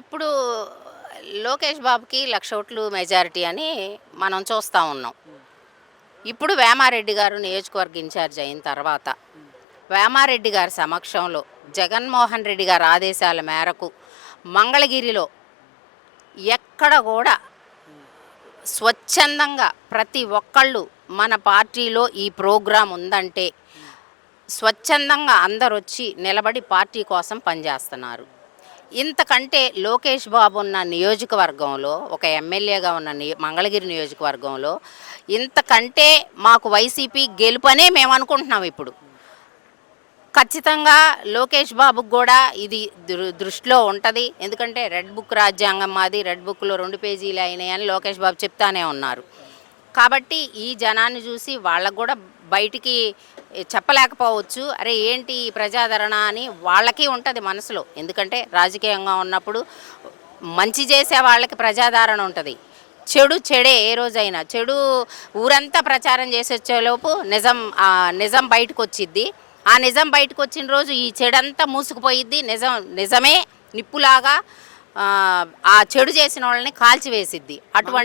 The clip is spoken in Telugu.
ఇప్పుడు లోకేష్ బాబుకి 1,00,000 ఓట్లు మెజారిటీ అని మనం చూస్తా ఉన్నాం. ఇప్పుడు వేమారెడ్డి గారు నియోజకవర్గ ఇన్ఛార్జ్ అయిన తర్వాత వేమారెడ్డి గారి సమక్షంలో జగన్మోహన్ రెడ్డి గారి ఆదేశాల మేరకు మంగళగిరిలో ఎక్కడ కూడా స్వచ్ఛందంగా ప్రతి ఒక్కళ్ళు మన పార్టీలో ఈ ప్రోగ్రాం ఉందంటే స్వచ్ఛందంగా అందరు వచ్చి నిలబడి పార్టీ కోసం పనిచేస్తున్నారు. ఇంతకంటే లోకేష్ బాబు ఉన్న నియోజకవర్గంలో ఒక ఎమ్మెల్యేగా ఉన్న మంగళగిరి నియోజకవర్గంలో ఇంతకంటే మాకు వైసీపీ గెలుపనే మేము అనుకుంటున్నాం. ఇప్పుడు ఖచ్చితంగా లోకేష్ బాబుకు కూడా ఇది దృష్టిలో ఉంటుంది. ఎందుకంటే రెడ్ బుక్ రాజ్యాంగం మాది, రెడ్ బుక్లో 2 పేజీలు అయినాయని లోకేష్ బాబు చెప్తానే ఉన్నారు. కాబట్టి ఈ జనాన్ని చూసి వాళ్ళకు కూడా బయటికి చెప్పలేకపోవచ్చు. అరే ఏంటి ఈ ప్రజాదరణ అని వాళ్ళకి ఉంటుంది మనసులో. ఎందుకంటే రాజకీయంగా ఉన్నప్పుడు మంచి చేసే వాళ్ళకి ప్రజాదరణ ఉంటుంది, చెడు చెడే. ఏ రోజైనా చెడు ఊరంతా ప్రచారం చేసి వచ్చేలోపు నిజం బయటకు వచ్చిద్ది. ఆ నిజం బయటకు వచ్చిన రోజు ఈ చెడంతా మూసుకుపోయిద్ది. నిజమే నిప్పులాగా ఆ చెడు చేసిన వాళ్ళని కాల్చివేసిద్ది. అటువంటి